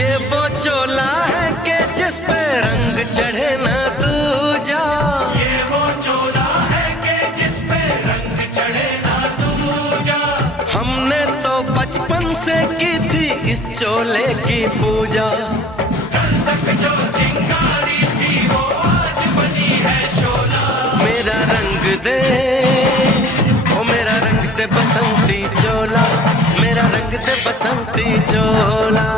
ये वो चोला है कि जिस पे रंग चढ़े ना दूजा। ये वो चोला है कि जिस पे रंग चढ़े ना दूजा। हमने तो बचपन से की थी इस चोले की पूजा। कल तक जो चिंगारी थी वो आज बनी है शोला। मेरा रंग दे, ओ मेरा रंग दे बसंती चोला, मेरा रंग दे बसंती चोला।